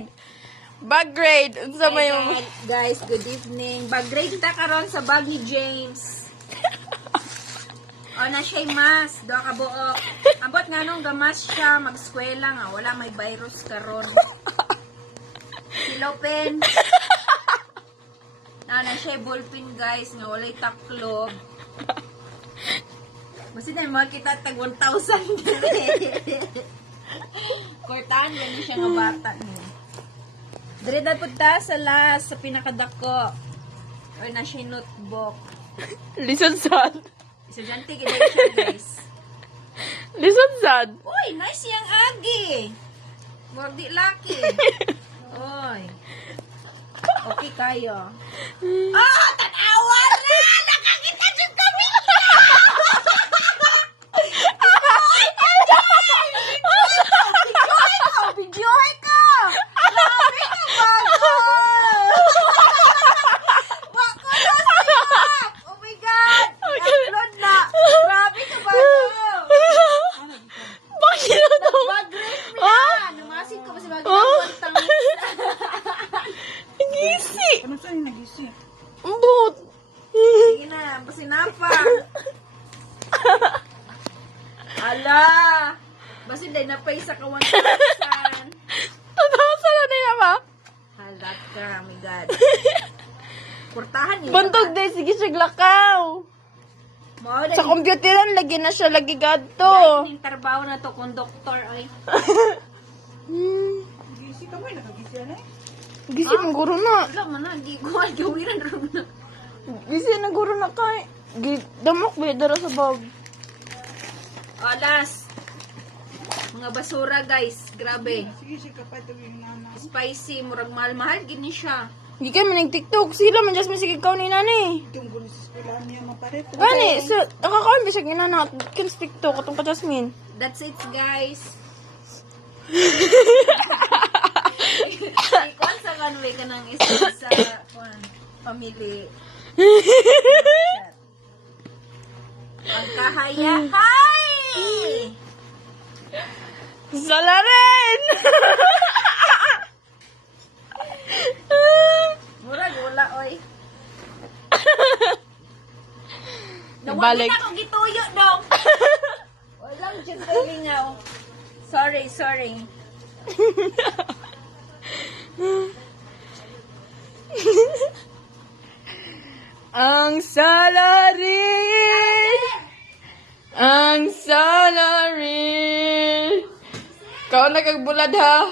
grade. Bag grade. Unsa may yung... Guys, good evening. Bag grade ta karon sa bag ni James. O na siya mas, do ka buok. Ambot nga nung gamas siya, mag-eskwela nga, wala may virus karon. Silopin. Na siya ballpen guys, nga walay taklob. Basta na makita tag 1,000. Kortahan yan siya nga bata niya. Dire dapat ta sa last, sa pinakadako. O na siya notebook. Listen sad. Estudyante gid siya guys. Listen sad. Uy, nice yang agi. Murag di laki. Oy. Okay kayo. Ah, tanawa na! Nakakita dyan kami! Videohay ka! Grabe ka ba? Wako na siya! Oh my God! Upload na! Grabe ka ba? Bakit na to? Nag-bag-rate mo yan! Numasin ka ba sa mag-bag Gisi. Ano saan yung nag-isi? Ambot. Sige na, pasinapa. Ala! Basin day napay sa kawan-kawan. Totoo sa na niya ba? Halat ka, oh my God. Kurtahan niya. Bantog day, sige siya glakaw. Sa computeran, lagi na siya, lagi gadto. Yung trabaho na to kung doktor, ay. Nag-isi ka mo, nag-isi yan eh. Gisi ng guro na. Wala man na, di ko gawiran rin na. Gisi ng guro na kay. Damok ba dara sa bag. Alas. Mga basura, guys. Grabe. Sige, sige ka pa ito yung nana. Spicy, murag mahal-mahal, gini siya. Hindi kami nag-tiktok. Sila man just masig ikaw ni nani. Itong gulo sa eskwela niya mapareto. Gani, so, nakakaon bisag ina na. Kins tiktok, atong ka Jasmine. That's it, guys. Ikaw sa kanway ka ng isa sa family. Ang kahayahay! Salarin! Murag, wala, oy. Nabalik. Nawagin ako gituyo, dong. Walang dyan kalingaw. Sorry. Ang salarin! Ang salarin! Kau nakagbulad ha?